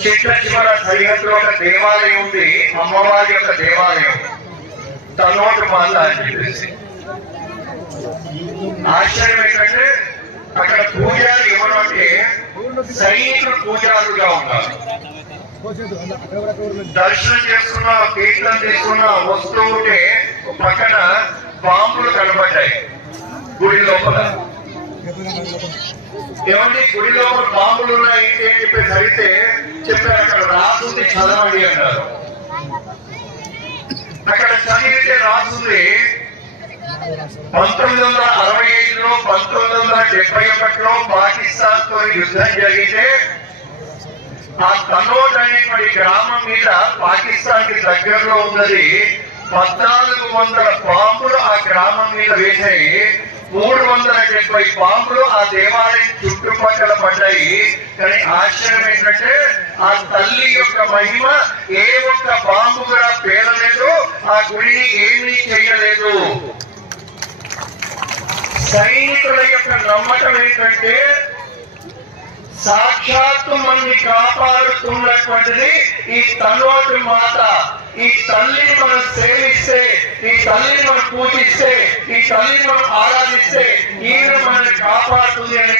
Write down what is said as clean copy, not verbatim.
చిట్ట చివర సరిహద్దులో ఒక దేవాలయం ఉంది, అమ్మవారి యొక్క దేవాలయం, తన్నోటు మాత అని చెప్పేసి. ఆశ్చర్యం ఏంటంటే అక్కడ పూజారి ఎవరు అంటే సైనికులు పూజారులుగా ఉన్నారు. దర్శనం చేసుకున్న, తీర్థం తీసుకున్న వస్తూ ఉంటే పక్కన బాంబులు కనబడ్డాయి గుడి లోపల. ఏమంటే గుడి లోపల బాంబులు ఉన్నాయి అని చెప్పేసి అడిగితే చెప్పారు అక్కడ రాసుంది చదవండి అన్నారు. అక్కడ చదివితే రాసుంది 1965లో 1971లో పాకిస్తాన్ తో యుద్ధం జరిగితే ఆ కన్నోట్ అనేటువంటి గ్రామం మీద పాకిస్తాన్ కి దగ్గరలో ఉన్నది 1400 బాంబులు ఆ గ్రామం మీద వేశాయి. 370 బాంబులు ఆ దేవాలయం చుట్టుపక్కల పడ్డాయి. కానీ ఆశ్చర్యం ఏంటంటే ఆ తల్లి యొక్క మహిమ, ఏ ఒక్క బాంబు కూడా పేలలేదు, ఆ గుడిని ఏమీ చేయలేదు. సైనికుల యొక్క నమ్మకం ఏంటంటే సాక్షాత్తు మనల్ని కాపాడుతున్నటువంటిది ఈ తన్నోటి మాత. ఈ తల్లిని మనం సేవిస్తే, ఈ తల్లిని మనం పూజిస్తే, ఈ తల్లిని మనం ఆరాధిస్తే ఈయన మనల్ని కాపాడుతుంది అనే